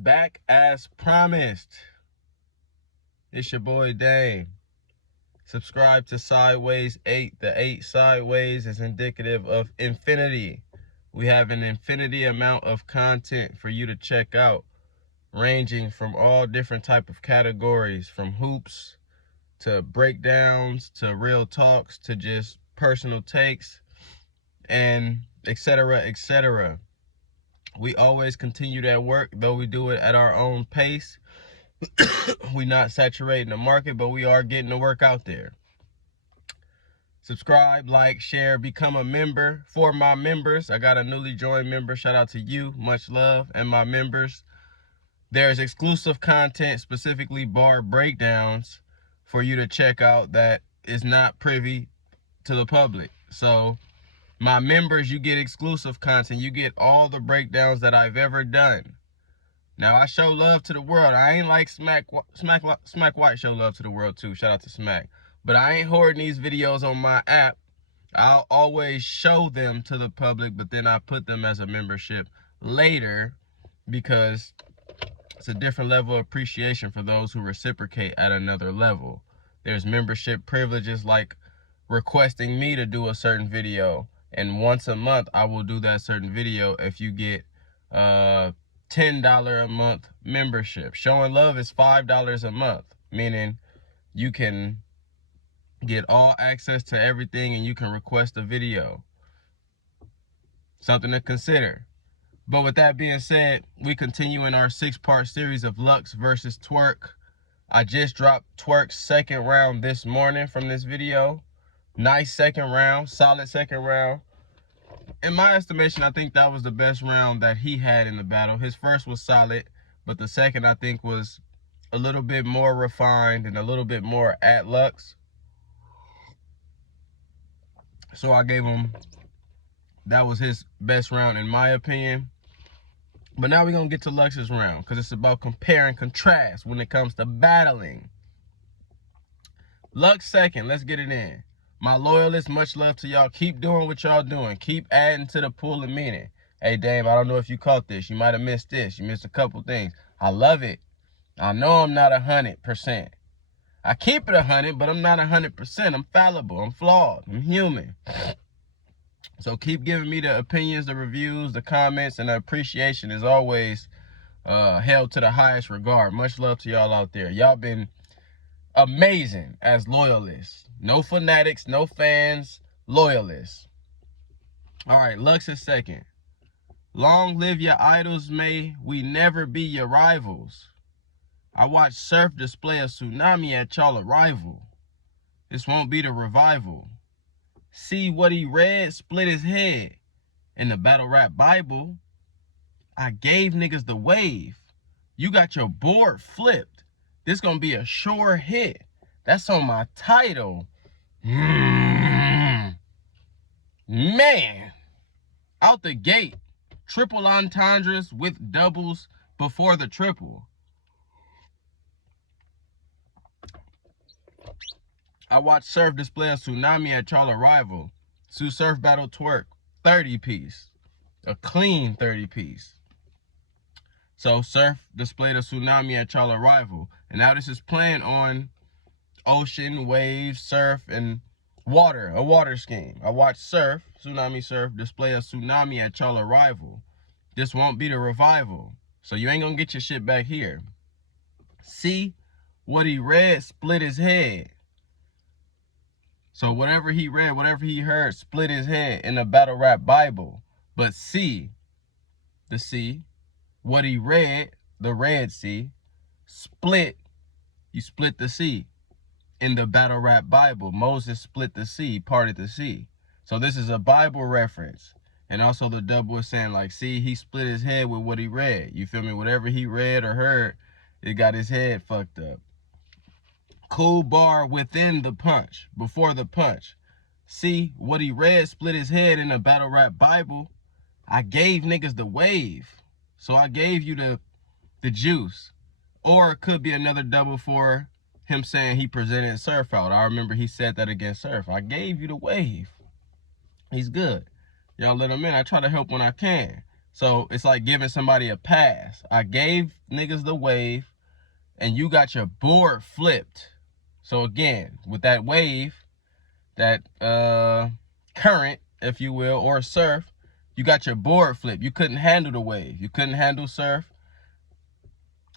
Back as promised. It's your boy Dane. Subscribe to Sideways 8. The 8 sideways is indicative of infinity. We have an infinity amount of content for you to check out, ranging from all different type of categories, from hoops to breakdowns to real talks to just personal takes and etc., etc. We always continue that work, though we do it at our own pace. We not saturating the market, but we are getting the work out there. Subscribe, like, share, become a member. For my members, I got a newly joined member. Shout out to you. Much love. And my members, there's exclusive content, specifically bar breakdowns, for you to check out that is not privy to the public. So my members, you get exclusive content. You get all the breakdowns that I've ever done. Now, I show love to the world. I ain't like Smack White show love to the world too. Shout out to Smack. But I ain't hoarding these videos on my app. I'll always show them to the public, but then I put them as a membership later because it's a different level of appreciation for those who reciprocate at another level. There's membership privileges like requesting me to do a certain video. And once a month, I will do that certain video if you get $10 a month membership. Showing love is $5 a month, meaning you can get all access to everything and you can request a video. Something to consider. But with that being said, we continue in our 6-part series of Lux versus Twerk. I just dropped Twerk's second round this morning from this video. Nice second round, solid second round. In my estimation, I think that was the best round that he had in the battle. His first was solid, but the second I think was a little bit more refined and a little bit more at Lux. So I gave him, that was his best round in my opinion. But now we're going to get to Lux's round because it's about compare and contrast when it comes to battling. Lux second, let's get it in. My loyalists, much love to y'all. Keep doing what y'all doing. Keep adding to the pool of meaning. Hey, Dame, I don't know if you caught this. You might have missed this. You missed a couple things. I love it. I know I'm not 100%. I keep it 100, but I'm not 100%. I'm fallible. I'm flawed. I'm human. So keep giving me the opinions, the reviews, the comments, and the appreciation is always held to the highest regard. Much love to y'all out there. Y'all been amazing as loyalists. No fanatics, no fans, loyalists. All right, Lux is second. Long live your idols, may we never be your rivals. I watched Surf display a tsunami at y'all arrival. This won't be the revival. See what he read, split his head. In the battle rap Bible, I gave niggas the wave. You got your board flipped. This gonna be a sure hit. That's on my title. Man. Out the gate. Triple entendres with doubles before the triple. I watched Surf display a tsunami at y'all arrival. Sue Surf battle Twerk. 30-piece. A clean 30-piece. So Surf displayed a tsunami at y'all arrival. And now this is playing on ocean, waves, surf, and water. A water scheme. I watched Surf, Tsunami Surf, display a tsunami at y'all arrival. This won't be the revival. So you ain't gonna get your shit back here. See what he read, split his head. So whatever he read, whatever he heard, split his head in the battle rap Bible. But see, the sea, what he read, the Red Sea, split, you split the sea. In the battle rap Bible, Moses split the sea, parted the sea. So this is a Bible reference. And also the double is saying like, see, he split his head with what he read. You feel me? Whatever he read or heard, it got his head fucked up. Cool bar within the punch, before the punch. See, what he read split his head in the battle rap Bible. I gave niggas the wave. So I gave you the juice. Or it could be another double for him saying he presented Surf out. I remember he said that against Surf. I gave you the wave. He's good. Y'all let him in. I try to help when I can. So it's like giving somebody a pass. I gave niggas the wave, and you got your board flipped. So again, with that wave, that current, if you will, or surf, you got your board flipped. You couldn't handle the wave. You couldn't handle surf.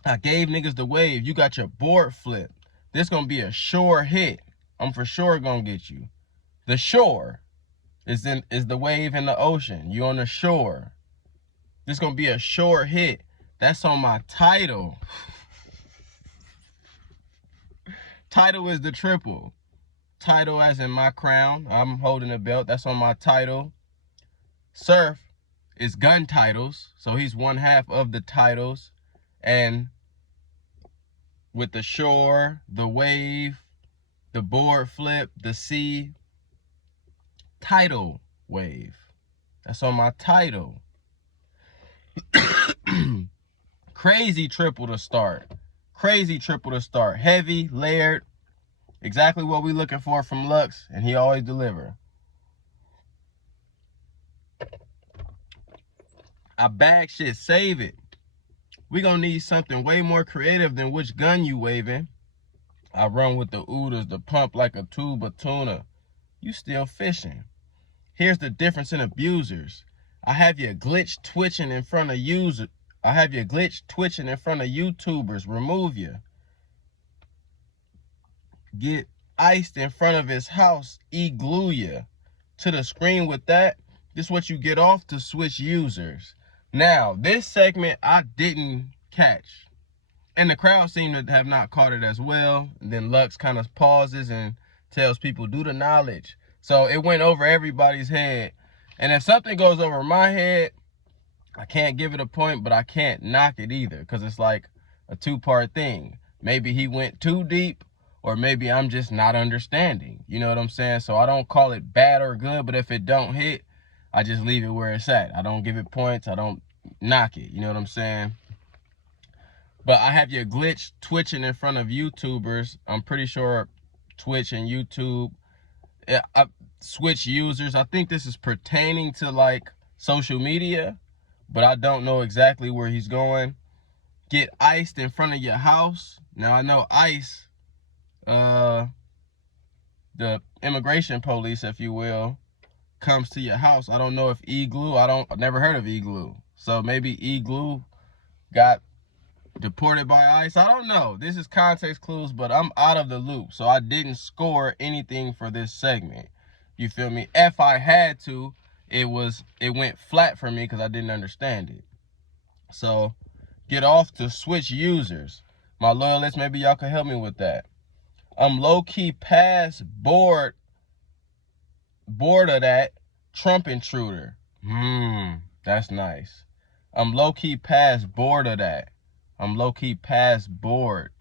I gave niggas the wave. You got your board flipped. This gonna be a sure hit. I'm for sure gonna get you. The shore is the wave in the ocean. You on the shore. This gonna be a sure hit. That's on my title. Title is the triple. Title as in my crown. I'm holding a belt. That's on my title. Surf is gun titles. So he's one half of the titles. And with the shore, the wave, the board flip, the sea, tidal wave. That's on my title. Crazy triple to start. Crazy triple to start. Heavy, layered. Exactly what we looking for from Lux, and he always deliver. I bag shit, save it. We gonna need something way more creative than which gun you waving. I run with the oodles, the pump like a tube of tuna. You still fishing. Here's the difference in abusers. I have you glitch twitching in front of users. I have you glitch twitching in front of YouTubers. Remove you. Get iced in front of his house. E-glue you to the screen with that. This is what you get off to switch users. Now, this segment I didn't catch. And the crowd seemed to have not caught it as well. And then Lux kind of pauses and tells people, do the knowledge. So it went over everybody's head. And if something goes over my head, I can't give it a point, but I can't knock it either. Because it's like a two-part thing. Maybe he went too deep, or maybe I'm just not understanding. You know what I'm saying? So I don't call it bad or good, but if it don't hit, I just leave it where it's at. I don't give it points. I don't knock it. You know what I'm saying? But I have your glitch twitching in front of YouTubers. I'm pretty sure Twitch and YouTube switch users. I think this is pertaining to like social media, but I don't know exactly where he's going. Get iced in front of your house. Now I know ICE, the immigration police, if you will, comes to your house. I don't know if E-glue, I've never heard of E-glue. So maybe E-glue got deported by ICE. I don't know. This is context clues, but I'm out of the loop. So I didn't score anything for this segment. You feel me? If I had to, it went flat for me because I didn't understand it. So get off to switch users. My loyalists, maybe y'all can help me with that. I'm low-key past bored of that Trump intruder. That's nice. I'm low-key past bored of that. I'm low-key past border,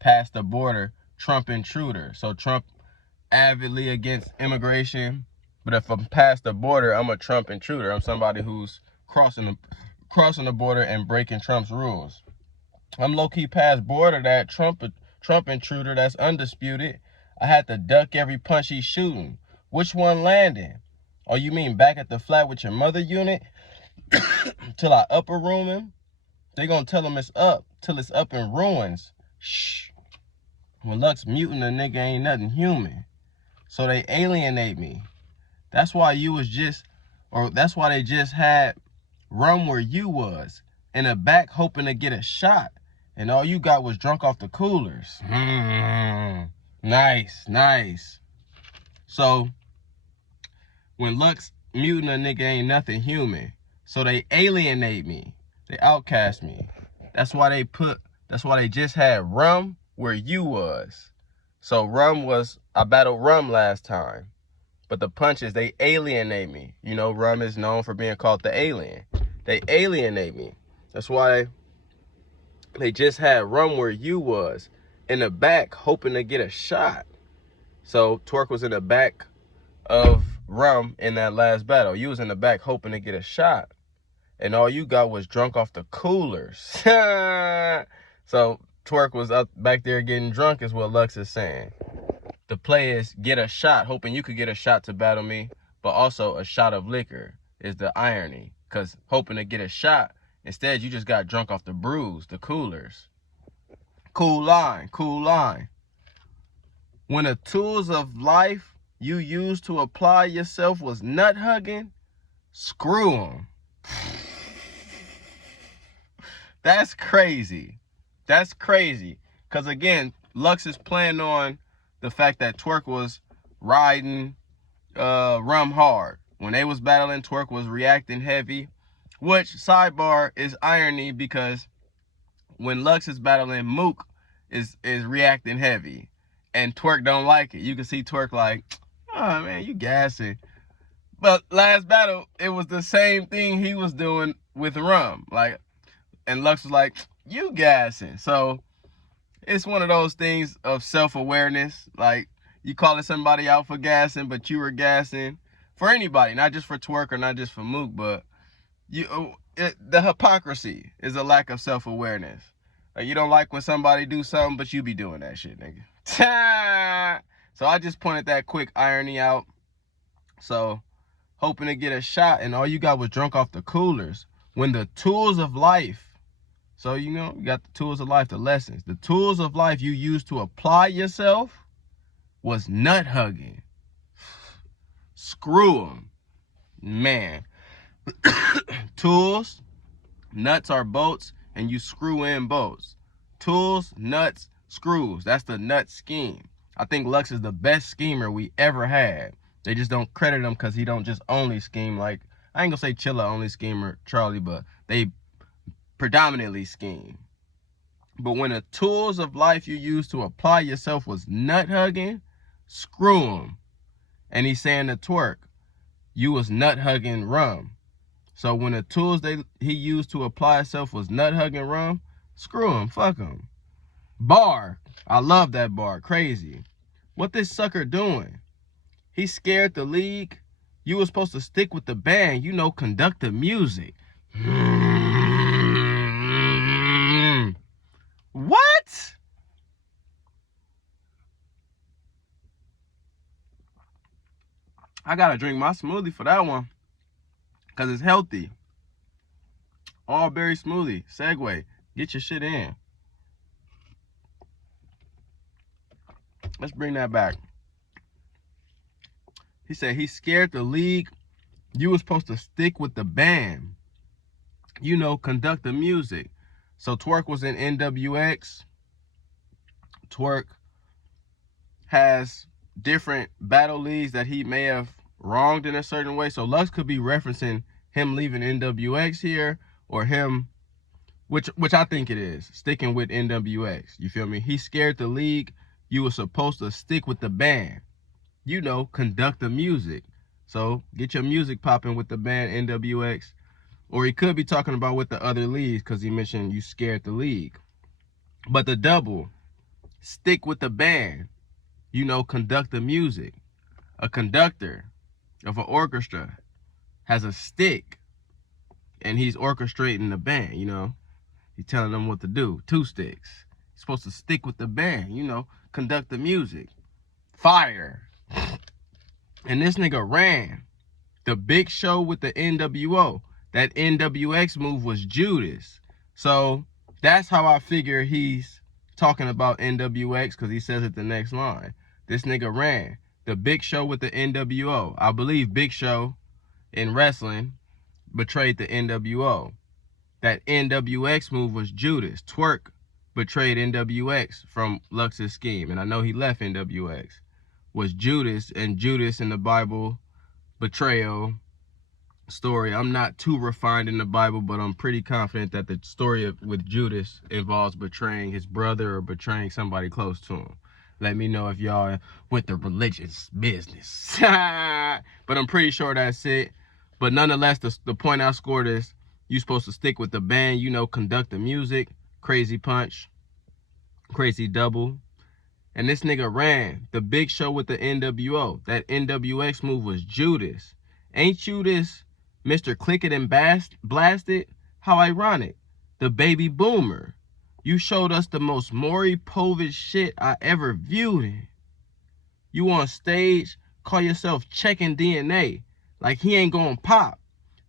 past the border, Trump intruder. So Trump avidly against immigration, but if I'm past the border, I'm a Trump intruder. I'm somebody who's crossing the border and breaking Trump's rules. I'm low-key past border that Trump intruder that's undisputed. I had to duck every punch he's shooting. Which one landing? Oh, you mean back at the flat with your mother unit? Till I upper room him? They gonna tell him it's up till it's up in ruins. Shh. When Lux mutant, a nigga ain't nothing human. So they alienate me. That's why that's why they just had rum where you was. In the back hoping to get a shot. And all you got was drunk off the coolers. Nice. So when Lux mutant, a nigga ain't nothing human. So they alienate me. They outcast me. That's why they just had rum where you was. So I battled rum last time. But the punches, they alienate me. You know, rum is known for being called the alien. They alienate me. That's why they just had rum where you was. In the back hoping to get a shot. So Twerk was in the back of rum in that last battle. You was in the back hoping to get a shot. And all you got was drunk off the coolers. So Twerk was up back there getting drunk is what Lux is saying. The play is get a shot, hoping you could get a shot to battle me, but also a shot of liquor. is the irony. Because hoping to get a shot, instead you just got drunk off the brews, the coolers. Cool line, cool line. When the tools of life you used to apply yourself was nut hugging, screw them. That's crazy. That's crazy. Because again, Lux is playing on the fact that Twerk was riding Rum hard. When they was battling, Twerk was reacting heavy. Which, sidebar, is irony because when Lux is battling, Mook is reacting heavy. And Twerk don't like it. You can see Twerk like, oh man, you gassing. But last battle, it was the same thing he was doing with Rum. Like, and Lux was like, you gassing. So it's one of those things of self-awareness. Like, you calling somebody out for gassing, but you were gassing for anybody, not just for Twerk or not just for Mook, but the hypocrisy is a lack of self-awareness. Like, you don't like when somebody do something, but you be doing that shit, nigga. So I just pointed that quick irony out. So, hoping to get a shot, and all you got was drunk off the coolers. When the tools of life, so you know, you got the tools of life, the lessons. The tools of life you used to apply yourself was nut hugging. Screw them. Man. Tools, nuts are bolts, and you screw in bolts. Tools, nuts, screws. That's the nut scheme. I think Lux is the best schemer we ever had. They just don't credit him because he don't just only scheme like, I ain't gonna say Chilla only schemer, Charlie, but they predominantly scheme. But when the tools of life you used to apply yourself was nut hugging, screw him. And he's saying to Twerk, you was nut hugging Rum. So when the tools he used to apply himself was nut hugging Rum, screw him, fuck him. Bar, I love that bar, crazy. What this sucker doing? He scared the league. You were supposed to stick with the band, you know, conduct the music. What? I gotta drink my smoothie for that one, because it's healthy. All berry smoothie, Segway, get your shit in. Let's bring that back. He said he scared the league. You were supposed to stick with the band, you know, conduct the music. So Twerk was in NWX. Twerk has different battle leagues that he may have wronged in a certain way. So Lux could be referencing him leaving NWX here, or him, which I think it is, sticking with NWX. You feel me? He scared the league. You were supposed to stick with the band, you know, conduct the music. So get your music popping with the band NWX. Or he could be talking about with the other leagues, because he mentioned you scared the league. But the double, stick with the band, you know, conduct the music. A conductor of an orchestra has a stick, and he's orchestrating the band, you know. He's telling them what to do. 2 sticks. He's supposed to stick with the band, you know, conduct the music. Fire. And this nigga ran the big show with the NWO. That NWX move was Judas. So that's how I figure he's talking about NWX, because he says it the next line. This nigga ran the big show with the NWO. I believe Big Show in wrestling betrayed the NWO. That NWX move was Judas. Twerk betrayed NWX from Lux's scheme. And I know he left NWX. Was Judas, and Judas in the Bible betrayal story. I'm not too refined in the Bible, but I'm pretty confident that the story with Judas involves betraying his brother or betraying somebody close to him. Let me know if y'all with the religious business. But I'm pretty sure that's it. But nonetheless, the point I scored is you're supposed to stick with the band, you know, conduct the music. Crazy punch. Crazy double. And this nigga ran the big show with the NWO. That NWX move was Judas. Ain't you this Mr. Click It and Blast It? How ironic. The baby boomer. You showed us the most Maury Povich shit I ever viewed in. You on stage, call yourself checking DNA. Like he ain't gonna pop.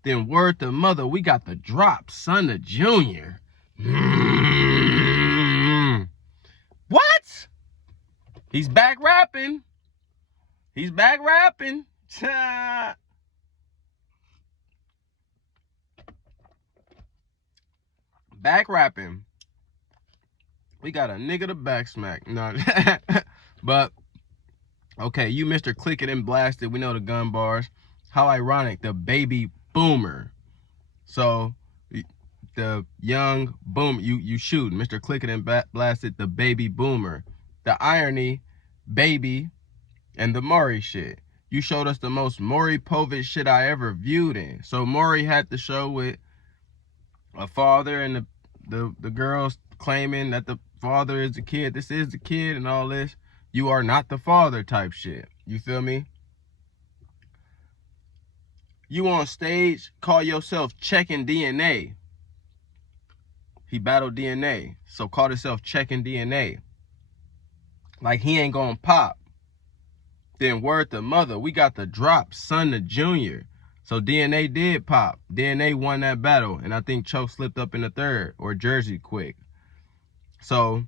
Then word to mother, we got the drop, son of Junior. What? He's back rapping. He's back rapping. Back rapping. We got a nigga to back smack. No. But, okay, you Mr. Click It and Blast It. We know the gun bars. How ironic, the baby boomer. So, the young boom, you shoot. Mr. Click It and Blast It, the baby boomer. The irony, baby, and the Maury shit. You showed us the most Maury Povich shit I ever viewed in. So Maury had the show with a father and the girls claiming that the father is the kid. This is the kid and all this. You are not the father type shit. You feel me? You on stage, call yourself checking DNA. He battled DNA. So call himself checking DNA. Like he ain't gonna pop. Then word to mother, we got the drop, son to Junior. So DNA did pop. DNA won that battle. And I think Choke slipped up in the third. Or Jersey quick. So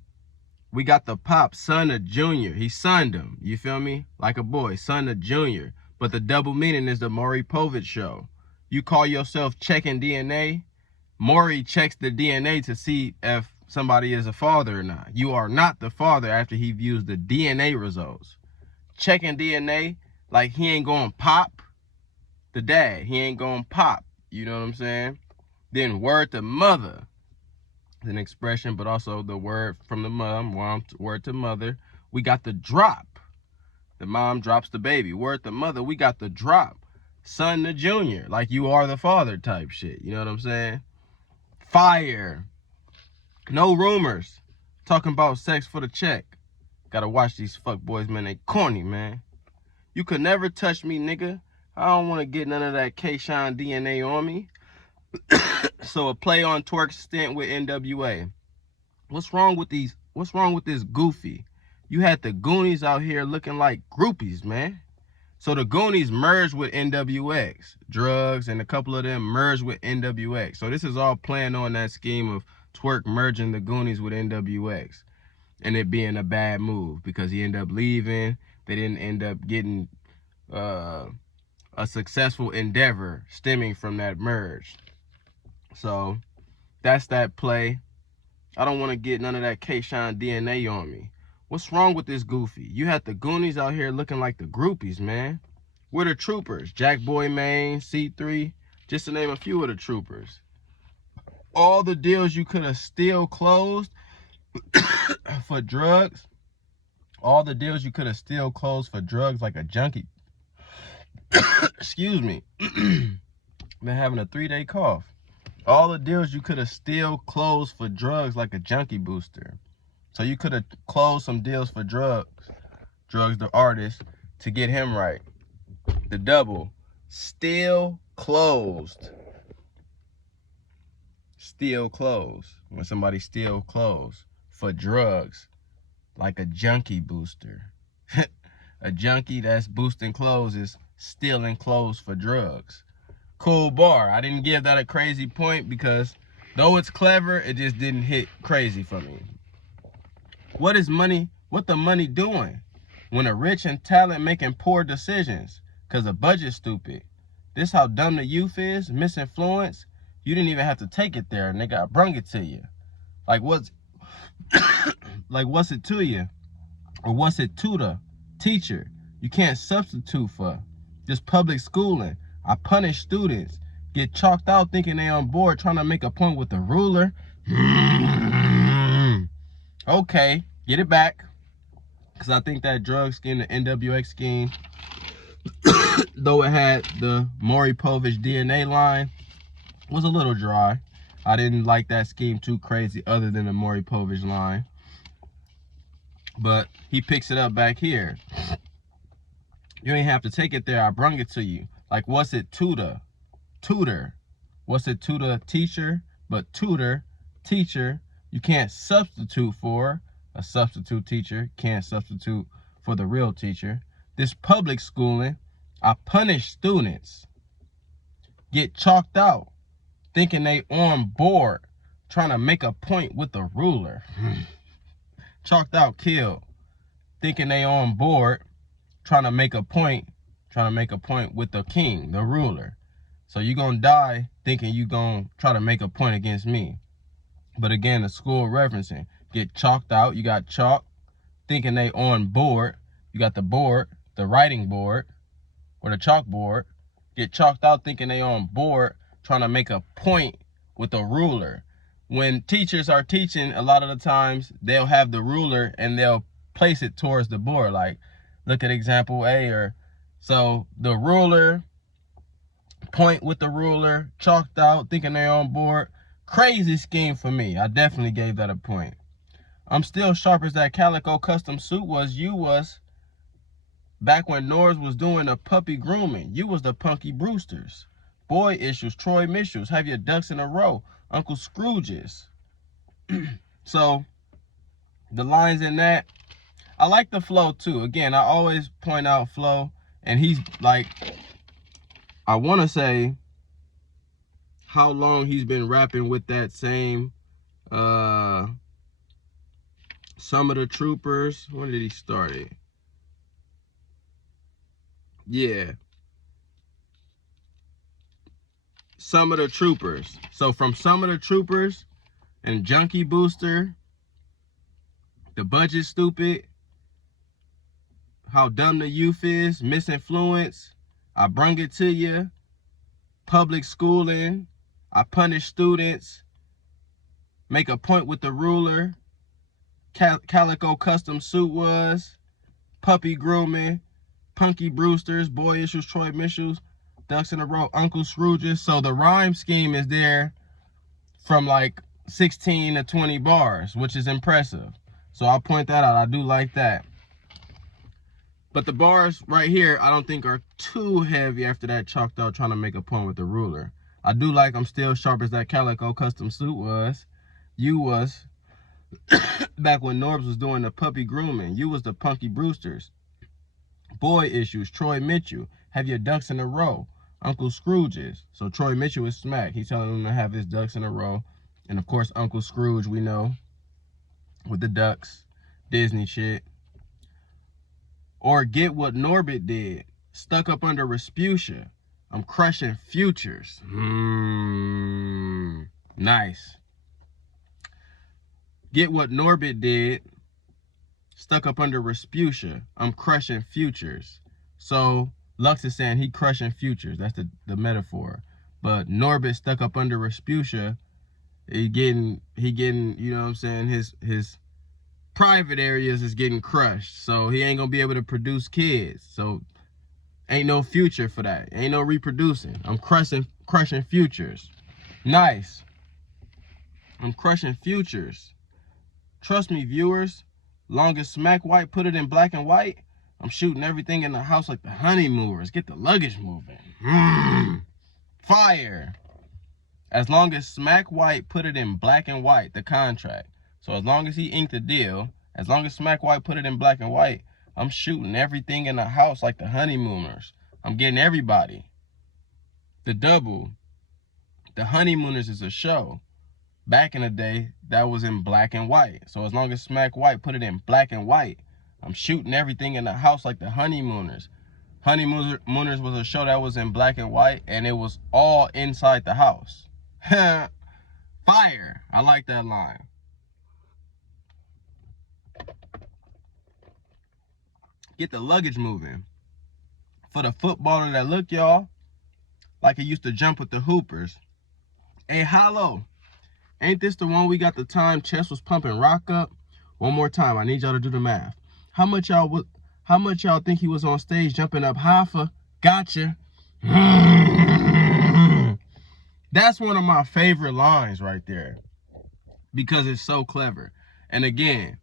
we got the pop, son of Junior. He sunned him. You feel me? Like a boy, son of Junior. But the double meaning is the Maury Povich show. You call yourself checking DNA. Maury checks the DNA to see if somebody is a father or not. You are not the father after he views the DNA results. Checking DNA, like he ain't gonna pop the dad. He ain't gonna pop. You know what I'm saying? Then word to mother. An expression, but also the word from the mom, word to mother. We got the drop. The mom drops the baby. Word to mother, we got the drop. Son to Junior, like you are the father type shit. You know what I'm saying? Fire. No rumors. Talking about sex for the check. Gotta watch these fuck boys, man. They corny, man. You could never touch me, nigga. I don't want to get none of that K-Shine DNA on me. So a play on Twerk's stint with NWA. What's wrong with this goofy? You had the Goonies out here looking like groupies, man. So the Goonies merged with NWX. Drugs and a couple of them merged with NWX. So this is all playing on that scheme of Twerk merging the Goonies with NWX. And it being a bad move because he ended up leaving. They didn't end up getting a successful endeavor stemming from that merge. So that's that play. I don't want to get none of that K-Shine DNA on me. What's wrong with this goofy? You had the Goonies out here looking like the groupies, man. We're the troopers. Jack Boy Maine, C3, just to name a few of the troopers. All the deals you could have still closed for drugs. All the deals you could have still closed for drugs like a junkie. Excuse me. Been having a 3-day cough. All the deals you could have still closed for drugs like a junkie booster. So you could have closed some deals for drugs, the artist, to get him right. The double, still closed. Still closed. When somebody still closed for drugs like a junkie booster. A junkie that's boosting clothes is stealing clothes for drugs. Cool bar. I didn't give that a crazy point because though it's clever, it just didn't hit crazy for me. What is money? What the money doing? When a rich and talent making poor decisions because the budget's stupid. This how dumb the youth is? Misinfluence? You didn't even have to take it there, nigga. I brung it to you. Like what's it to you? Or what's it to the teacher? You can't substitute for just public schooling. I punish students. Get chalked out thinking they on board trying to make a point with the ruler. Okay, get it back. Because I think that drug scheme, the NWX scheme, though it had the Maury Povich DNA line, was a little dry. I didn't like that scheme too crazy other than the Maury Povich line. But he picks it up back here. You ain't have to take it there. I brung it to you. Like, what's it to the tutor? What's it to the teacher? But tutor, teacher, you can't substitute for a substitute teacher. Can't substitute for the real teacher. This public schooling, I punish students. get chalked out, thinking they on board, trying to make a point with the ruler. Chalked out, killed, thinking they on board, trying to make a point with the king, the ruler. So you gonna die thinking you gonna try to make a point against me. But again, the school referencing, get chalked out, you got chalk, thinking they on board, you got the board, the writing board, or the chalkboard, get chalked out thinking they on board, trying to make a point with a ruler. When teachers are teaching, a lot of the times, they'll have the ruler and they'll place it towards the board. Like, look at example A, or so the ruler, point with the ruler, chalked out, thinking they're on board. Crazy scheme for me. I definitely gave that a point. I'm still sharp as that calico custom suit was. You was back when Norris was doing the puppy grooming. You was the Punky Brewsters. Boy issues, Troy Mitchells. Have your ducks in a row. Uncle Scrooge's. So the lines in that, I like the flow too. Again, I always point out flow, and he's like, I want to say how long he's been rapping with that same Some of the Troopers. When did he start it? Yeah, Some of the Troopers. So from Some of the Troopers and Junkie Booster, The Budget Stupid, How Dumb the Youth Is, Misinfluence, I Brung It to You, Public Schooling, I Punish Students, Make a Point with the Ruler, Calico Custom Suit Was, Puppy Grooming, Punky Brewsters, Boy Issues, Troy Mitchells, Ducks in a Row, Uncle Scrooge's. So the rhyme scheme is there from like 16 to 20 bars, which is impressive. So I'll point that out. I do like that. But the bars right here, I don't think are too heavy after that chalked out trying to make a point with the ruler. I do like I'm still sharp as that calico custom suit was. You was back when Norbs was doing the puppy grooming. You was the Punky Brewsters. Boy Issues, Troy Mitchell. Have your ducks in a row. Uncle Scrooge's. So Troy Mitchell is smack. He's telling him to have his ducks in a row. And of course, Uncle Scrooge, we know, with the ducks, Disney shit. Or get what Norbit did. Stuck up under Respucia. I'm crushing futures. Nice. Get what Norbit did. Stuck up under Respucia. I'm crushing futures. So Lux is saying he crushing futures. That's the metaphor. But Norbit stuck up under Respucia. He getting, you know what I'm saying, his private areas is getting crushed. So he ain't gonna be able to produce kids. So ain't no future for that. Ain't no reproducing. I'm crushing futures. Nice. I'm crushing futures. Trust me, viewers. Long as Smack White put it in black and white, I'm shooting everything in the house like the honeymooners. Get the luggage moving. Fire. As long as Smack White put it in black and white, the contract. So as long as he inked the deal, as long as Smack White put it in black and white, I'm shooting everything in the house like the honeymooners. I'm getting everybody. The double. The honeymooners is a show. Back in the day, that was in black and white. So as long as Smack White put it in black and white, I'm shooting everything in the house like the honeymooners. Honeymooners was a show that was in black and white, and it was all inside the house. Fire. I like that line. Get the luggage moving. For the footballer that look, y'all, like he used to jump with the hoopers. Hey, Hollow. Ain't this the one we got the time chest was pumping rock up? One more time, I need y'all to do the math. How much y'all think he was on stage jumping up Hoffa? Gotcha. That's one of my favorite lines right there, because it's so clever. And again,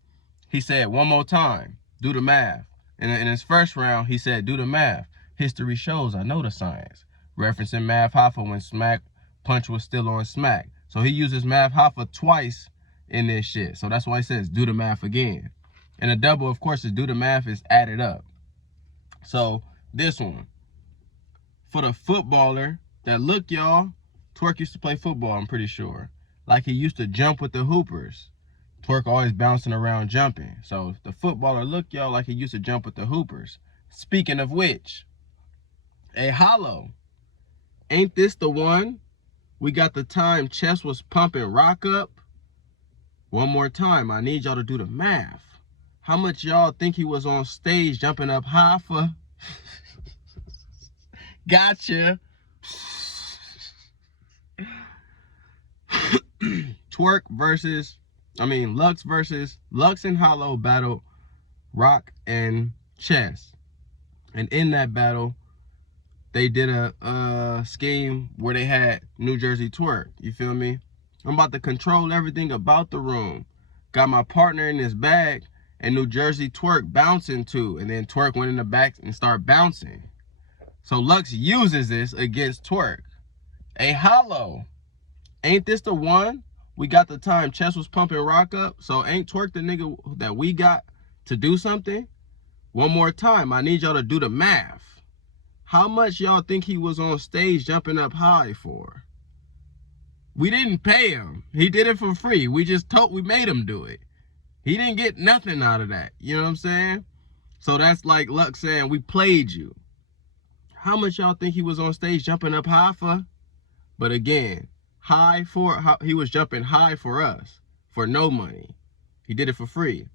he said one more time, do the math. And in his first round, he said, do the math. History shows I know the science. Referencing Math Hoffa when Smack Punch was still on Smack. So he uses Math Hoffa twice in this shit. So that's why he says do the math again. And a double, of course, is do the math is added up. So this one. For the footballer That look, y'all. Twerk used to play football, I'm pretty sure. Like he used to jump with the hoopers. Twerk always bouncing around jumping. So the footballer look, y'all, like he used to jump with the hoopers. Speaking of which, hey, Hollow, ain't this the one? We got the time chest was pumping rock up. One more time, I need y'all to do the math. How much y'all think he was on stage jumping up high for? Gotcha. Lux and Hollow battled Rock and Chess. And in that battle, they did a scheme where they had New Jersey Twerk. You feel me? I'm about to control everything about the room. Got my partner in his bag and New Jersey Twerk bouncing too. And then Twerk went in the back and started bouncing. So Lux uses this against Twerk. Hey, Hollow, ain't this the one? We got the time chest was pumping rock up. So ain't Twerk the nigga that we got to do something? One more time, I need y'all to do the math. How much y'all think he was on stage jumping up high for? We didn't pay him. He did it for free. We made him do it. He didn't get nothing out of that. You know what I'm saying? So that's like Lux saying, we played you. How much y'all think he was on stage jumping up high for? But again, he was jumping high for us, for no money. He did it for free.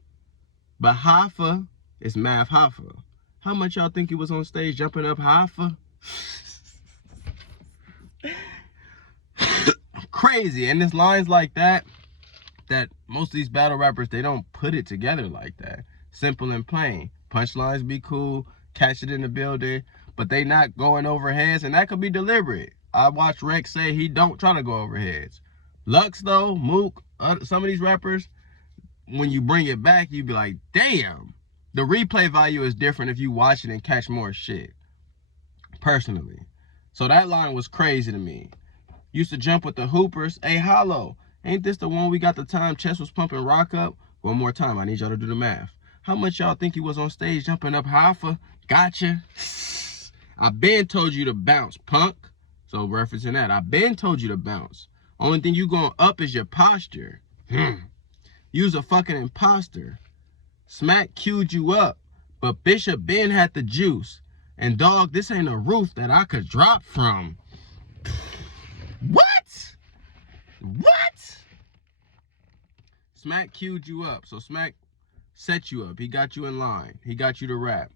But high for is math high for. How much y'all think he was on stage jumping up high for? Crazy. And there's lines like that most of these battle rappers, they don't put it together like that. Simple and plain. Punchlines be cool, catch it in the building, but they not going over heads, and that could be deliberate. I watched Rex say he don't try to go over heads. Lux though, Mook, some of these rappers, when you bring it back, you be like, damn. The replay value is different if you watch it and catch more shit. Personally. So that line was crazy to me. Used to jump with the hoopers. Hey, Hollow, ain't this the one we got the time chest was pumping rock up? One more time, I need y'all to do the math. How much y'all think he was on stage jumping up high for? Gotcha. I been told you to bounce, punk. So referencing that, I been told you to bounce. Only thing you going up is your posture. You's a fucking imposter. Smack queued you up, but Bishop Ben had the juice. And dog, this ain't a roof that I could drop from. What? What? Smack queued you up. So Smack set you up. He got you in line. He got you to rap.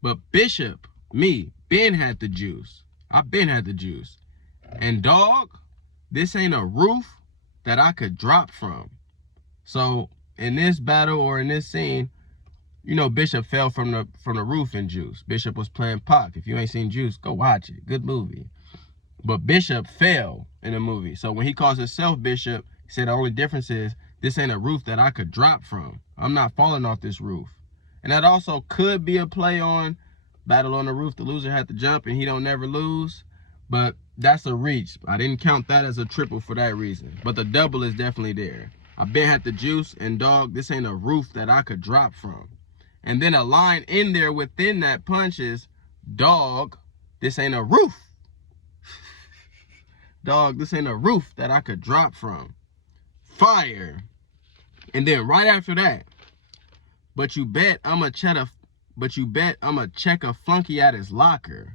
But Bishop, Ben had the juice. I been had the juice. And dog, this ain't a roof that I could drop from. So in this battle or in this scene, you know Bishop fell from the roof in Juice. Bishop was playing Pac. If you ain't seen Juice, go watch it. Good movie. But Bishop fell in the movie. So when he calls himself Bishop, he said the only difference is this ain't a roof that I could drop from. I'm not falling off this roof. And that also could be a play on Battle on the Roof. The loser had to jump and he don't never lose. But that's a reach. I didn't count that as a triple for that reason. But the double is definitely there. I been had the juice, and dog, this ain't a roof that I could drop from. And then a line in there within that punch is, dog, this ain't a roof. Dog, this ain't a roof that I could drop from. Fire. And then right after that, but you bet I'ma check a flunky at his locker.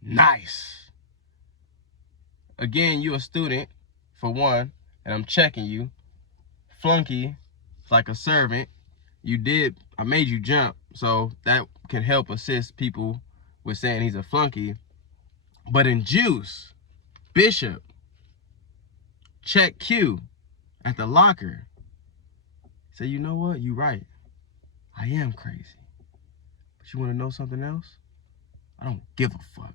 Nice. Again, you a student, for one, and I'm checking you. Flunky, it's like a servant. I made you jump, so that can help assist people with saying he's a flunky. But in Juice, Bishop, check Q at the locker. Say, you know what? You right. I am crazy. But you want to know something else? I don't give a fuck.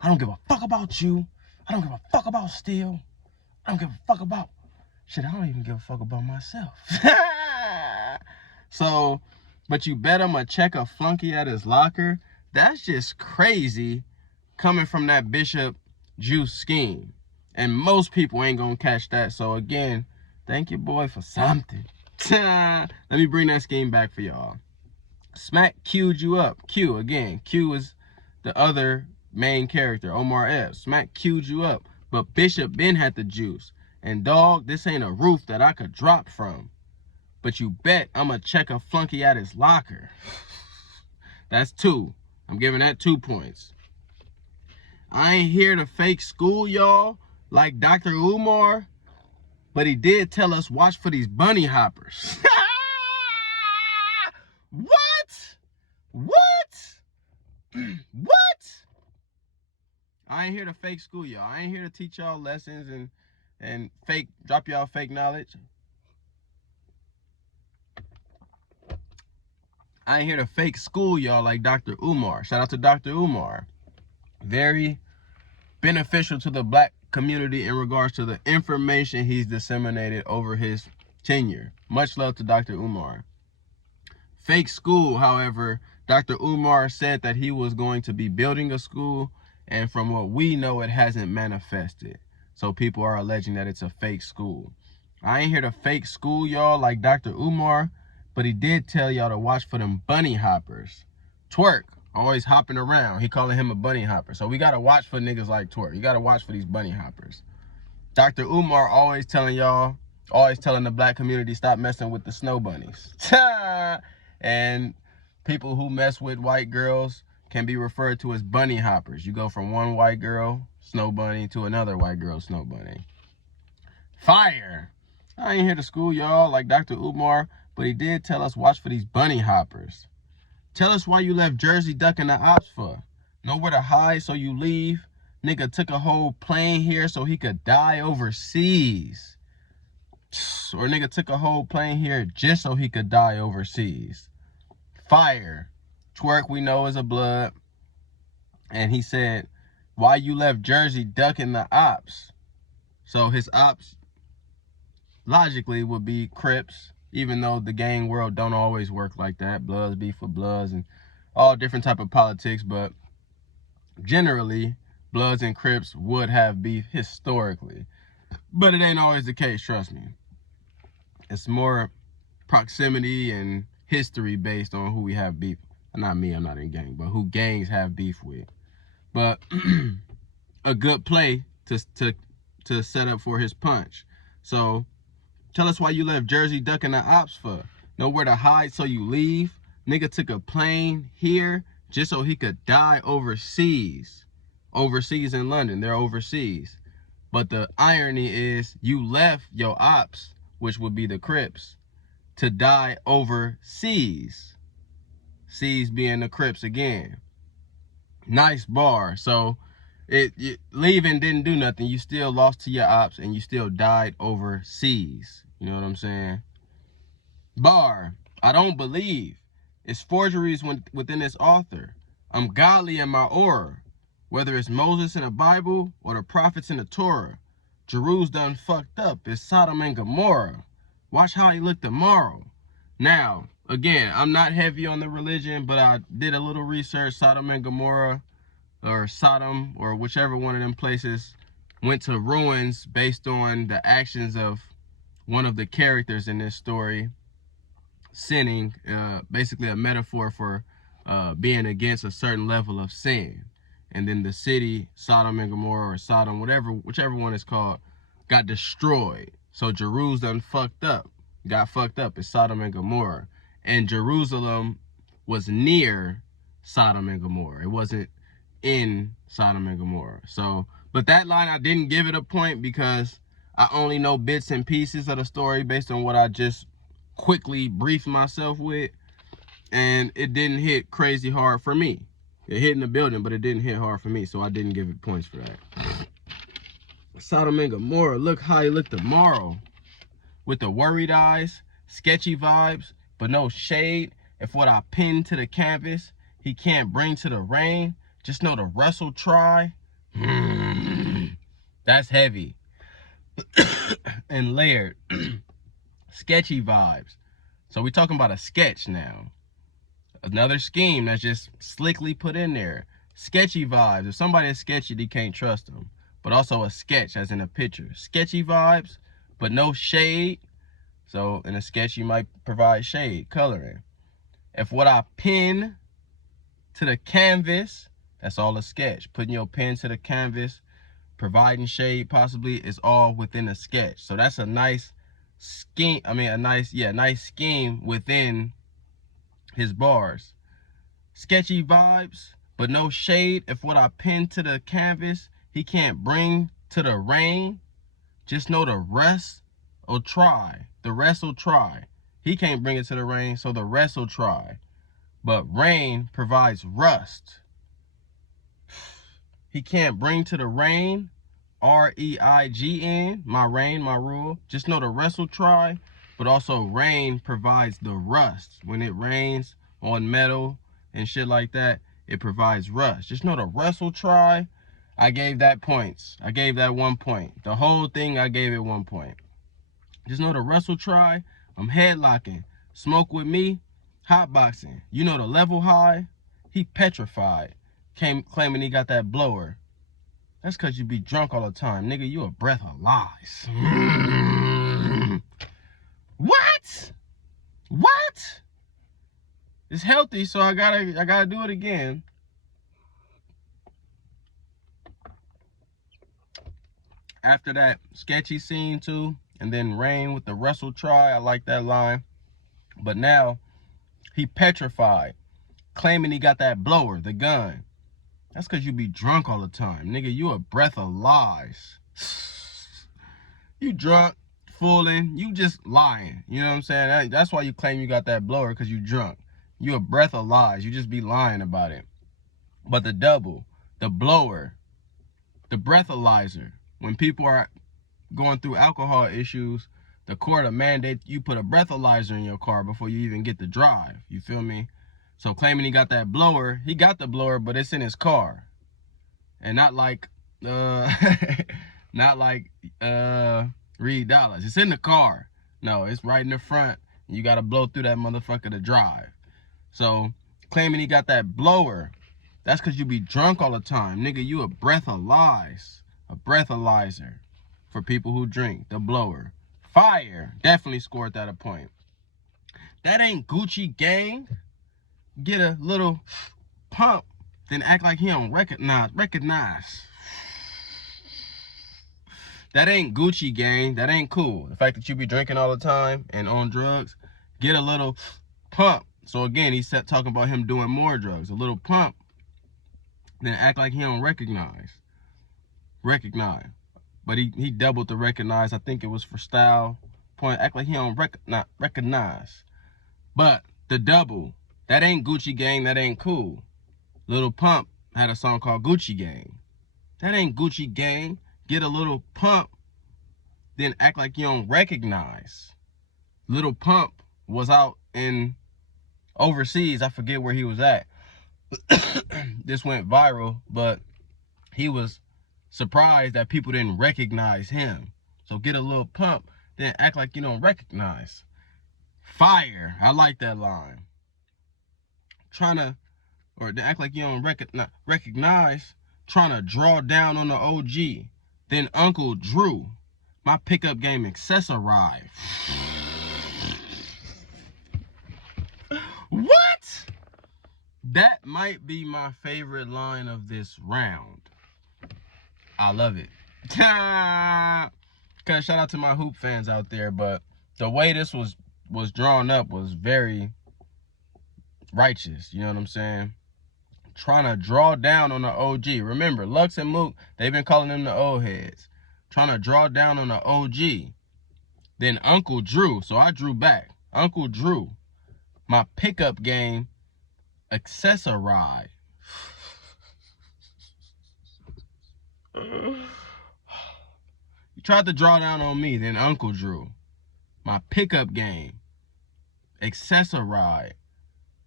I don't give a fuck about you. I don't give a fuck about Steel. I don't give a fuck about... Shit, I don't even give a fuck about myself. So, but you bet I'ma check a flunky at his locker? That's just crazy coming from that Bishop Juice scheme. And most people ain't gonna catch that. So again, thank you, boy, for something. Let me bring that scheme back for y'all. Smack queued you up. Q, again, Q is the other main character, Omar Epps. Smack queued you up. But Bishop Ben had the juice. And dog, this ain't a roof that I could drop from. But you bet I'ma check a flunky at his locker. That's 2. I'm giving that 2 points. I ain't here to fake school y'all like Dr. Umar, but he did tell us watch for these bunny hoppers. What? What? What? I ain't here to fake school y'all. I ain't here to teach y'all lessons and drop y'all fake knowledge. I ain't here to fake school y'all like Dr. Umar. Shout out to Dr. Umar. Very beneficial to the black community in regards to the information he's disseminated over his tenure. Much love to Dr. Umar. Fake school, however, Dr. Umar said that he was going to be building a school, and from what we know, it hasn't manifested. So people are alleging that it's a fake school. I ain't here to fake school y'all like Dr. Umar, but he did tell y'all to watch for them bunny hoppers. Twerk, always hopping around. He calling him a bunny hopper. So we got to watch for niggas like Twerk. You got to watch for these bunny hoppers. Dr. Umar always telling y'all, always telling the black community, stop messing with the snow bunnies. And people who mess with white girls can be referred to as bunny hoppers. You go from one white girl, snow bunny, to another white girl, snow bunny. Fire. I ain't here to school y'all like Dr. Umar, but he did tell us watch for these bunny hoppers. Tell us why you left Jersey ducking the ops for. Nowhere to hide, so you leave. Nigga took a whole plane here so he could die overseas. Or nigga took a whole plane here just so he could die overseas. Fire. Twerk we know is a blood. And he said, why you left Jersey ducking the ops? So his ops logically would be Crips, even though the gang world don't always work like that. Bloods beef for bloods and all different type of politics, but generally Bloods and Crips would have beef historically. But it ain't always the case, trust me. It's more proximity and history based on who we have beef. Not me, I'm not in gang, but who gangs have beef with. But a good play to set up for his punch. So tell us why you left Jersey ducking the ops for. Nowhere to hide, so you leave. Nigga took a plane here just so he could die overseas. Overseas in London, they're overseas. But the irony is you left your ops, which would be the Crips, to die overseas. Seas being the Crips again. Nice bar. So leaving didn't do nothing. You still lost to your ops and you still died overseas. You know what I'm saying? Bar. I don't believe. It's forgeries within this author. I'm godly in my aura. Whether it's Moses in the Bible or the prophets in the Torah. Jeru's done fucked up. It's Sodom and Gomorrah. Watch how he look tomorrow. Now, again, I'm not heavy on the religion, but I did a little research. Sodom and Gomorrah, or Sodom, or whichever one of them places, went to ruins based on the actions of one of the characters in this story sinning, basically a metaphor for being against a certain level of sin. And then the city, Sodom and Gomorrah, or Sodom, whichever one it's called, got destroyed. So Jerusalem got fucked up. It's Sodom and Gomorrah. And Jerusalem was near Sodom and Gomorrah. It wasn't in Sodom and Gomorrah. So, but that line, I didn't give it a point because I only know bits and pieces of the story based on what I just quickly briefed myself with. And it didn't hit crazy hard for me. It hit in the building, but it didn't hit hard for me, so I didn't give it points for that. Sodom and Gomorrah, look how he looked tomorrow. With the worried eyes, sketchy vibes, but no shade. If what I pinned to the canvas, he can't bring to the rain, just know to wrestle try. That's heavy. And layered. Sketchy vibes. So we're talking about a sketch now. Another scheme that's just slickly put in there. Sketchy vibes. If somebody is sketchy, you can't trust them. But also a sketch, as in a picture. Sketchy vibes, but no shade. So in a sketch, you might provide shade, coloring. if what I pin to the canvas, that's all a sketch. Putting your pen to the canvas, providing shade possibly, is all within a sketch. So that's a nice scheme. I mean, nice scheme within his bars. Sketchy vibes, but no shade. If what I pin to the canvas, he can't bring to the rain, just know the rest will try. The rest will try. He can't bring it to the rain, so the rest will try. But rain provides rust. He can't bring to the rain, R-E-I-G-N, my rain, my rule. Just know the rest will try, but also rain provides the rust. When it rains on metal and shit like that, it provides rust. Just know the rest will try. I gave that points. I gave that 1 point. The whole thing, I gave it 1 point. Just know the rest will try. I'm headlocking. Smoke with me, hotboxing. You know the level high. He petrified. Claiming he got that blower. That's because you be drunk all the time. Nigga, you a breath of lies. What? What? It's healthy, so I gotta do it again. After that sketchy scene too, and then rain with the Russell try, I like that line. But now, he petrified, claiming he got that blower, the gun. That's because you be drunk all the time. Nigga, you a breath of lies. You drunk, fooling, you just lying. You know what I'm saying? That's why you claim you got that blower, because you drunk. You a breath of lies. You just be lying about it. But the double, the blower, the breathalyzer, when people are going through alcohol issues, the court will mandate you put a breathalyzer in your car before you even get to drive. You feel me? So claiming he got that blower, he got the blower, but it's in his car. And not like Reed Dollars. It's in the car. No, it's right in the front. You gotta blow through that motherfucker to drive. So claiming he got that blower, that's because you be drunk all the time. Nigga, you a breath of lies. A breathalyzer for people who drink. The blower. Fire. Definitely scored that a point. That ain't Gucci gang. Get a little pump, then act like he don't recognize. That ain't Gucci gang. That ain't cool. The fact that you be drinking all the time and on drugs, get a little pump. So again, he's talking about him doing more drugs. A little pump, then act like he don't recognize. But he doubled the recognize. I think it was for style point. Act like he don't recognize. But the double, that ain't Gucci gang. That ain't cool. Little Pump had a song called Gucci Gang. That ain't Gucci gang. Get a little pump, then act like you don't recognize. Little Pump was out in overseas. I forget where he was at. This went viral, but he was surprised that people didn't recognize him. So get a little pump, then act like you don't recognize. Fire. I like that line. Or then act like you don't recognize, trying to draw down on the OG. Then Uncle Drew, my pickup game accessorized. What? That might be my favorite line of this round. I love it. Cause shout out to my hoop fans out there, but the way this was drawn up was very righteous. You know what I'm saying? Trying to draw down on the OG. Remember, Lux and Mook, they've been calling them the old heads. Trying to draw down on the OG. Then Uncle Drew, so I drew back. Uncle Drew, my pickup game accessorized. You tried to draw down on me, then Uncle Drew, my pickup game accessorized.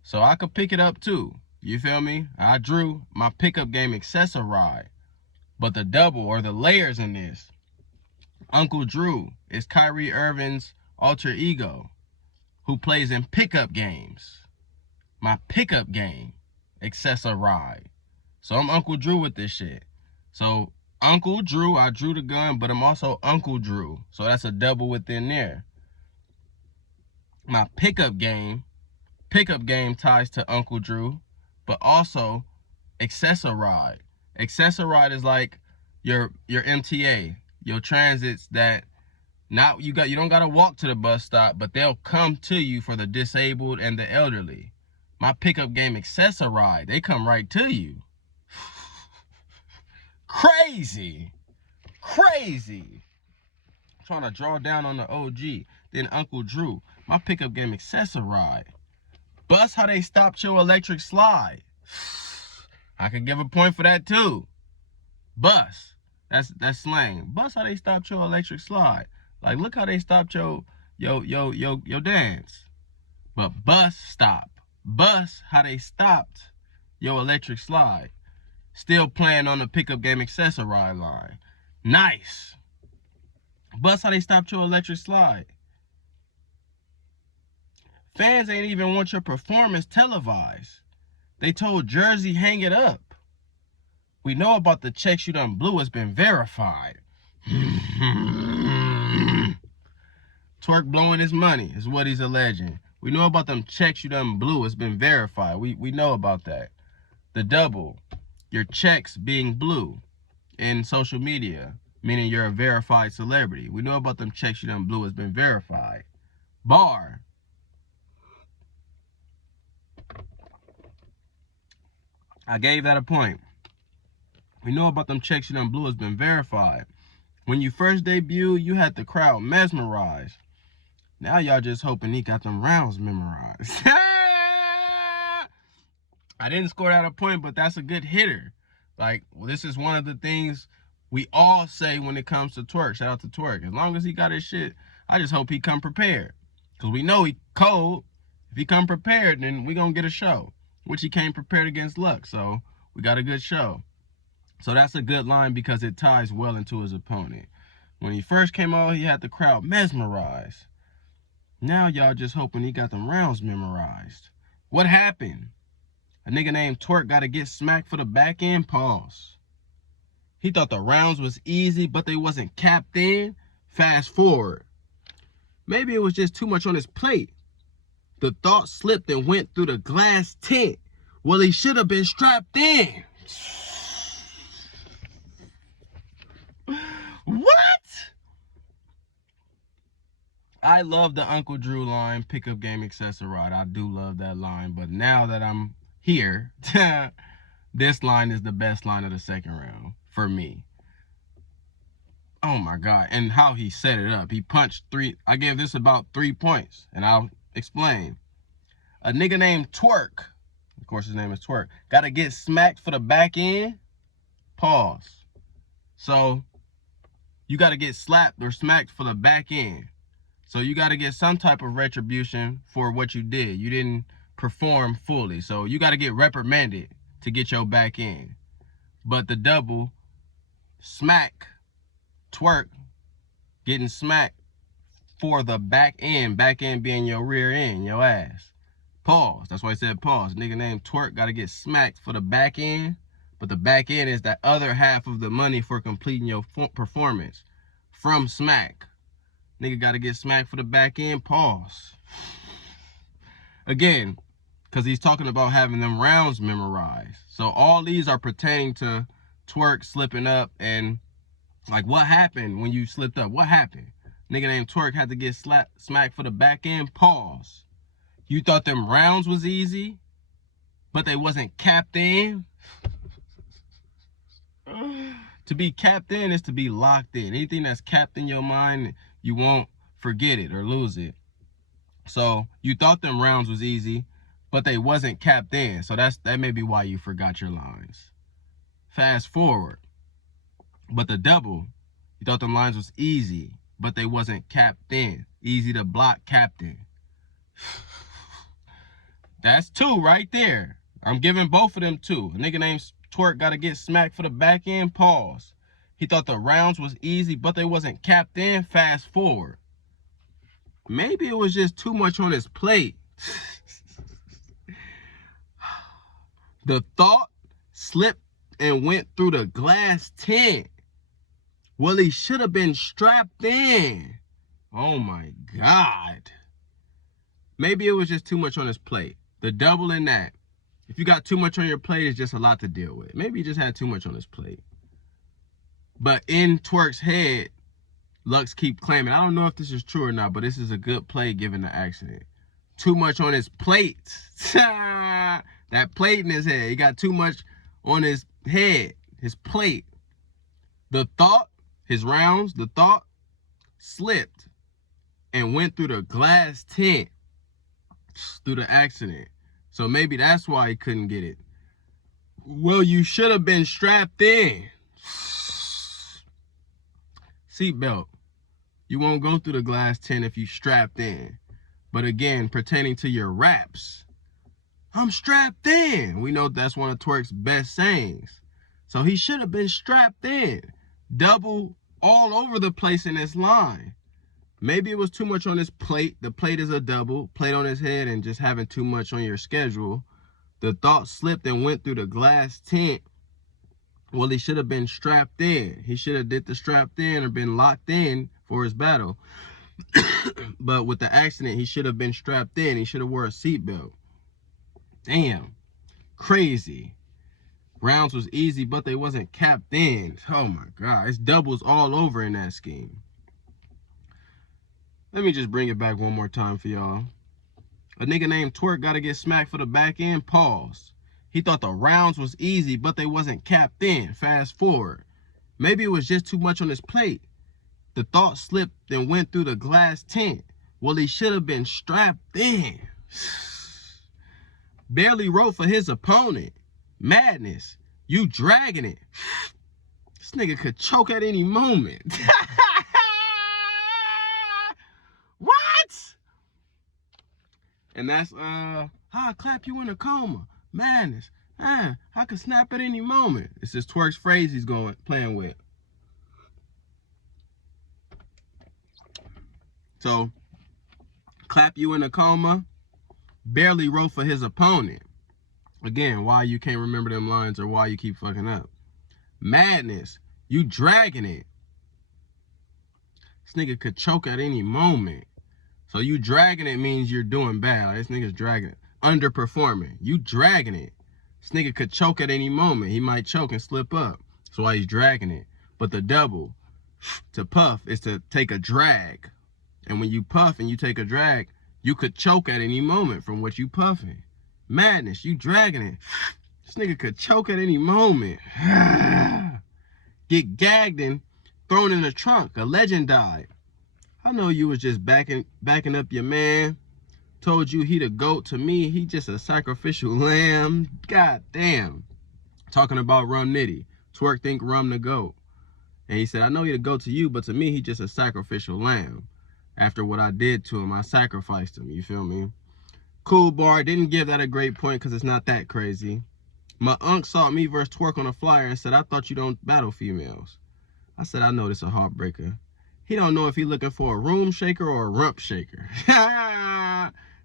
So I could pick it up too. You feel me? I drew my pickup game accessorized. But the double or the layers in this, Uncle Drew is Kyrie Irving's alter ego who plays in pickup games. My pickup game accessorized. So I'm Uncle Drew with this shit. So Uncle Drew, I drew the gun, but I'm also Uncle Drew. So that's a double within there. My pickup game Pickup game ties to Uncle Drew, but also accessoride. Accessoride is like your MTA, your transits that you don't gotta walk to the bus stop, but they'll come to you for the disabled and the elderly. My pickup game accessoride, they come right to you. Crazy. Crazy. Trying to draw down on the OG. Then Uncle Drew, my pickup game accessoride. Bust how they stopped your electric slide. I could give a point for that too. Bust. That's slang. Bust how they stopped your electric slide. Like, look how they stopped your dance. But bust stop. Bust how they stopped your electric slide. Still playing on the pickup game accessoride line. Nice. Bust how they stopped your electric slide. Fans ain't even want your performance televised. They told Jersey hang it up. We know about the checks you done blew, it's been verified. Twerk blowing his money is what he's alleging. We know about them checks you done blew, it's been verified. We know about that. The double, your checks being blue in social media, meaning you're a verified celebrity. We know about them checks you done blew, it's been verified. Bar. I gave that a point. We know about them checks you done blew, it's been verified. When you first debuted, you had the crowd mesmerized. Now y'all just hoping he got them rounds memorized. I didn't score that a point, but that's a good hitter. Like, well, this is one of the things we all say when it comes to Twerk. Shout out to Twerk. As long as he got his shit, I just hope he come prepared. Because we know he cold. If he come prepared, then we going to get a show. Which he came prepared against Luck. So we got a good show. So that's a good line because it ties well into his opponent. When he first came out, he had the crowd mesmerized. Now y'all just hoping he got them rounds memorized. What happened? A nigga named Twerk got to get smacked for the back end. Pause. He thought the rounds was easy, but they wasn't capped in. Fast forward. Maybe it was just too much on his plate. The thought slipped and went through the glass tent. Well, he should have been strapped in. What? I love the Uncle Drew line, pickup game accessoride. I do love that line, but now that I'm here, this line is the best line of the second round for me. Oh my God. And how he set it up. He punched three. I gave this about 3 points, and I'll explain. A nigga named Twerk, of course his name is Twerk, got to get smacked for the back end. Pause. So you got to get slapped or smacked for the back end. So you got to get some type of retribution for what you did. You didn't perform fully. So you got to get reprimanded to get your back end. But the double, smack, Twerk, getting smacked for the back end being your rear end, your ass. Pause. That's why I said pause. Nigga named Twerk got to get smacked for the back end. But the back end is that other half of the money for completing your performance from smack. Nigga got to get smacked for the back end. Pause. Again, because he's talking about having them rounds memorized. So all these are pertaining to Twerk slipping up and like what happened when you slipped up? What happened? Nigga named Twerk had to get smacked for the back end. Pause. You thought them rounds was easy, but they wasn't capped in? To be capped in is to be locked in. Anything that's capped in your mind, you won't forget it or lose it. So you thought them rounds was easy, but they wasn't capped in. So that may be why you forgot your lines. Fast forward. But the double, you thought them lines was easy, but they wasn't capped in. Easy to block, captain. That's 2 right there. I'm giving both of them 2. A nigga named Twerk got to get smacked for the back end. Pause. He thought the rounds was easy, but they wasn't capped in. Fast forward. Maybe it was just too much on his plate. The thought slipped and went through the glass tent. Well, he should have been strapped in. Oh my God. Maybe it was just too much on his plate. The double in that. If you got too much on your plate, it's just a lot to deal with. Maybe he just had too much on his plate. But in Twerk's head, Lux keep claiming, I don't know if this is true or not, but this is a good play given the accident. Too much on his plate. That plate in his head. He got too much on his head, his plate. The thought, his rounds, the thought slipped and went through the glass tent through the accident. So maybe that's why he couldn't get it. Well, you should have been strapped in. Seatbelt. You won't go through the glass tent if you strapped in. But again, pertaining to your raps, I'm strapped in. We know that's one of Twerk's best sayings. So he should have been strapped in. Double all over the place in this line. Maybe it was too much on his plate. The plate is a double. Plate on his head and just having too much on your schedule. The thought slipped and went through the glass tent. Well, he should have been strapped in. He should have did the strapped in or been locked in for his battle. But with the accident, he should have been strapped in. He should have wore a seatbelt. Damn. Crazy. Rounds was easy, but they wasn't capped in. Oh my God. It's doubles all over in that scheme. Let me just bring it back one more time for y'all. A nigga named Twerk got to get smacked for the back end. Pause. He thought the rounds was easy, but they wasn't capped in. Fast forward. Maybe it was just too much on his plate. The thought slipped and went through the glass tent. Well, he should have been strapped in. Barely wrote for his opponent. Madness. You dragging it. This nigga could choke at any moment. What? And that's, I'll clap you in a coma. Madness. I could snap at any moment. It's just Twerk's phrase he's playing with. So, clap you in a coma, barely wrote for his opponent. Again, why you can't remember them lines or why you keep fucking up. Madness, you dragging it. This nigga could choke at any moment. So you dragging it means you're doing bad. Like, this nigga's dragging it. Underperforming. You dragging it. This nigga could choke at any moment. He might choke and slip up. That's why he's dragging it. But the double, to puff, is to take a drag. And when you puff and you take a drag, you could choke at any moment from what you puffing. Madness, you dragging it. This nigga could choke at any moment. Get gagged and thrown in the trunk. A legend died. I know you was just backing up your man. Told you he the GOAT. To me, he just a sacrificial lamb. God damn. Talking about Rum Nitty. Twerk think Rum the GOAT. And he said, I know he the GOAT to you, but to me, he just a sacrificial lamb. After what I did to him, I sacrificed him. You feel me? Cool bar. Didn't give that a great point because it's not that crazy. My uncle saw me versus Twerk on a flyer and said, I thought you don't battle females. I said, I know this a heartbreaker. He don't know if he looking for a room shaker or a rump shaker.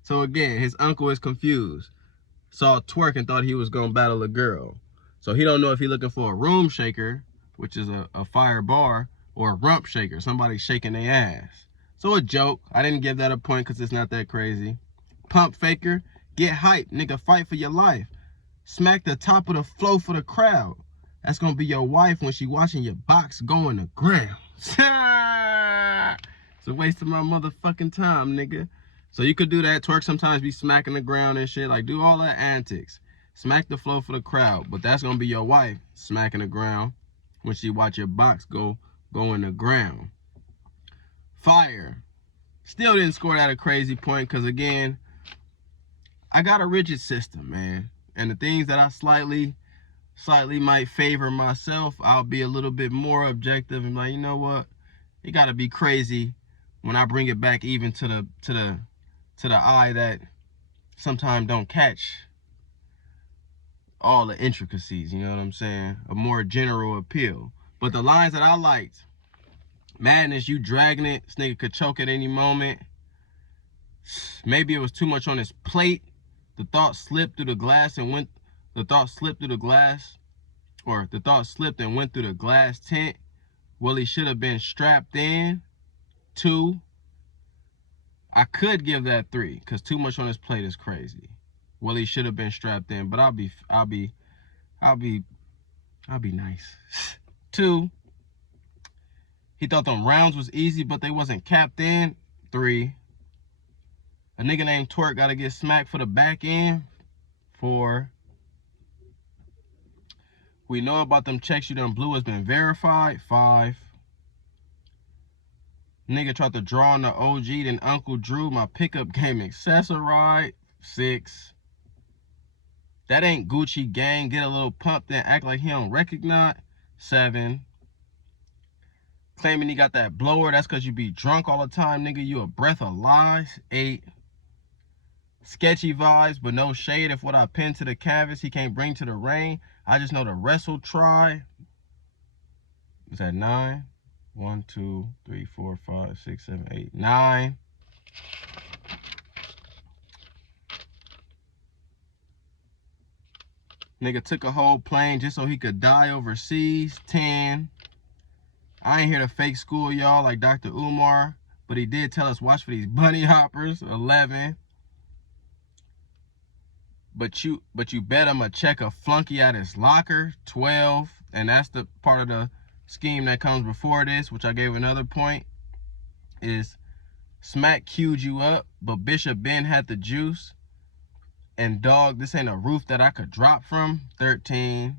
So again, his uncle is confused. Saw Twerk and thought he was going to battle a girl. So he don't know if he looking for a room shaker, which is a fire bar, or a rump shaker, somebody shaking their ass. So a joke. I didn't give that a point because it's not that crazy. Pump faker. Get hype. Nigga, fight for your life. Smack the top of the flow for the crowd. That's going to be your wife when she watching your box go in the ground. It's a waste of my motherfucking time, nigga. So you could do that. Twerk sometimes be smacking the ground and shit. Like, do all that antics. Smack the flow for the crowd. But that's going to be your wife smacking the ground when she watch your box go in the ground. Fire. Still didn't score that a crazy point because, again, I got a rigid system, man. And the things that I slightly might favor myself, I'll be a little bit more objective and like, you know what? It got to be crazy when I bring it back even to the eye that sometimes don't catch all the intricacies, you know what I'm saying? A more general appeal. But the lines that I liked, madness, you dragging it. This nigga could choke at any moment. Maybe it was too much on his plate. The thought slipped through the glass and went. The thought slipped through the glass, or the thought slipped and went through the glass tent. Well, he should have been strapped in. 2. I could give that 3 because too much on his plate is crazy. Well, he should have been strapped in, but I'll be nice. 2, he thought them rounds was easy, but they wasn't capped in. 3, a nigga named Twerk gotta get smacked for the back end. 4, we know about them checks you done blew has been verified. 5, nigga tried to draw on the OG, then Uncle Drew my pickup game accessorized. 6, that ain't Gucci gang, get a little pump, then act like he don't recognize. 7, claiming he got that blower, that's cause you be drunk all the time, nigga, you a breath of lies. 8, sketchy vibes, but no shade. If what I pin to the canvas he can't bring to the rain, I just know the rest will try. Is that 9? 1, 2, 3, 4, 5, 6, 7, 8, 9. Nigga took a whole plane just so he could die overseas. 10. I ain't here to fake school y'all like Dr. Umar, but he did tell us watch for these bunny hoppers. 11. But you bet I'ma check a flunky at his locker. 12. And that's the part of the scheme that comes before this, which I gave another point, is Smack queued you up, but Bishop Ben had the juice. And dog, this ain't a roof that I could drop from. 13.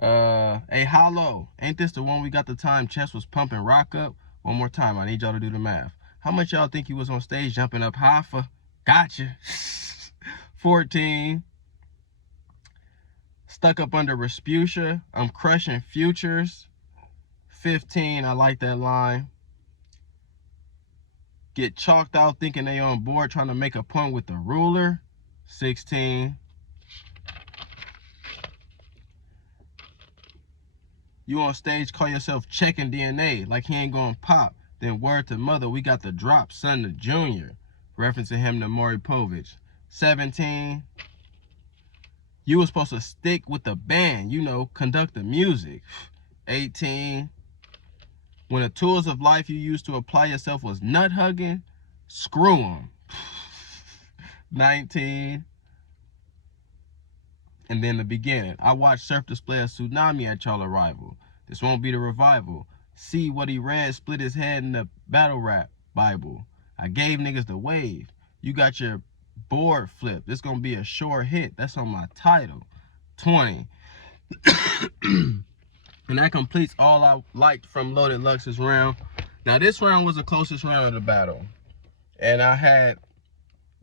Hey, Hollow, ain't this the one we got the time chest was pumping rock up? One more time, I need y'all to do the math. How much y'all think he was on stage jumping up high for? Gotcha. 14. Stuck up under Respucia, I'm crushing futures. 15, I like that line. Get chalked out thinking they on board trying to make a point with the ruler. 16. You on stage call yourself checking DNA like he ain't gonna pop. Then word to mother, we got the drop, son to junior. Referencing him to Maury Povich. 17. You was supposed to stick with the band, you know, conduct the music. 18. When the tools of life you used to apply yourself was nut hugging, screw them. 19. And then the beginning. I watched Surf display a tsunami at y'all arrival. This won't be the revival. See what he read, split his head in the battle rap Bible. I gave niggas the wave. You got your board flipped. This gonna be a short hit. That's on my title. 20. And that completes all I liked from Loaded Lux's round. Now this round was the closest round of the battle. And I had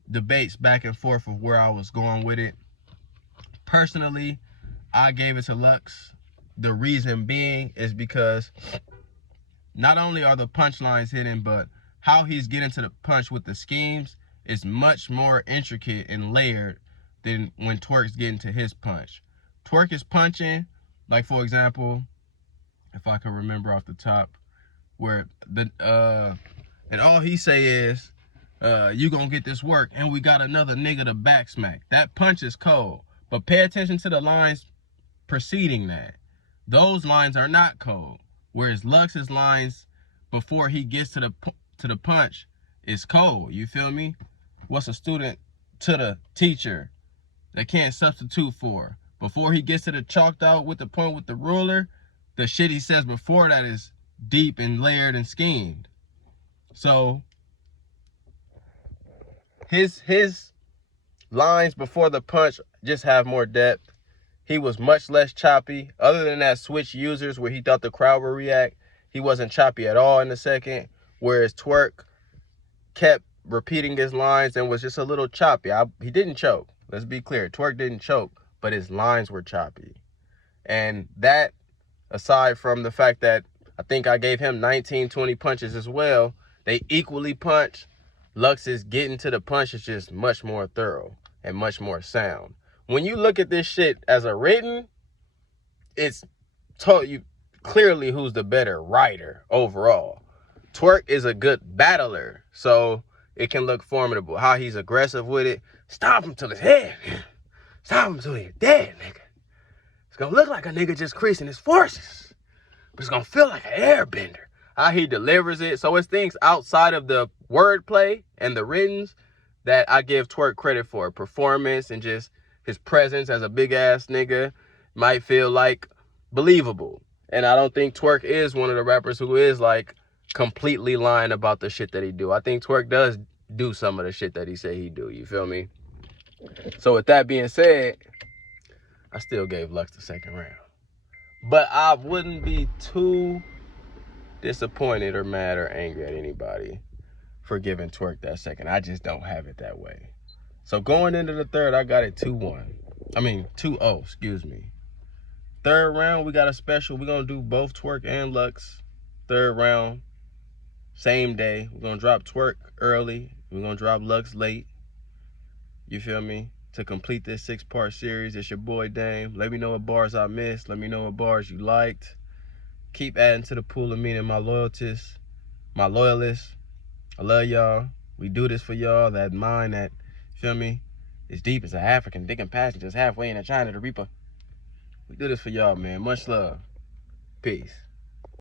debates back and forth of where I was going with it. Personally, I gave it to Lux. The reason being is because not only are the punchlines hidden, but how he's getting to the punch with the schemes is much more intricate and layered than when Twerk's getting to his punch. Twerk is punching, like for example, if I can remember off the top, where and all he say is, you gonna get this work, and we got another nigga to back smack. That punch is cold, but pay attention to the lines preceding that. Those lines are not cold, whereas Lux's lines before he gets to the punch is cold. You feel me? What's a student to the teacher that can't substitute for? Before he gets to the chalked out with the point with the ruler, the shit he says before that is deep and layered and schemed. So his lines before the punch just have more depth. He was much less choppy. Other than that switch users where he thought the crowd would react, he wasn't choppy at all in the second. Whereas Twerk kept repeating his lines and was just a little choppy. He didn't choke. Let's be clear. Twerk didn't choke, but his lines were choppy. And that, aside from the fact that I think I gave him 19, 20 punches as well, they equally punch. Lux's getting to the punch is just much more thorough and much more sound. When you look at this shit as a written, it's told you clearly who's the better writer overall. Twerk is a good battler, so it can look formidable. How he's aggressive with it. Stomp him till his head. Stomp him till he's dead, nigga. It's gonna look like a nigga just creasing his forces, but it's gonna feel like an airbender. How he delivers it. So it's things outside of the wordplay and the writtens that I give Twerk credit for. Performance and just his presence as a big-ass nigga might feel like believable. And I don't think Twerk is one of the rappers who is like completely lying about the shit that he do. I think Twerk does do some of the shit that he say he do. You feel me? So with that being said, I still gave Lux the second round. But I wouldn't be too disappointed or mad or angry at anybody for giving Twerk that second. I just don't have it that way. So going into the third, I got it 2-1. I mean, 2-0, excuse me. Third round, we got a special. We're going to do both Twerk and Lux. Third round, same day. We're going to drop Twerk early. We're going to drop Lux late. You feel me? To complete this 6-part series, it's your boy Dame. Let me know what bars I missed. Let me know what bars you liked. Keep adding to the pool of me and my loyalists. I love y'all. We do this for y'all. That mind that, feel me, is deep as an African, digging passengers halfway in China the Reaper. We do this for y'all, man. Much love. Peace.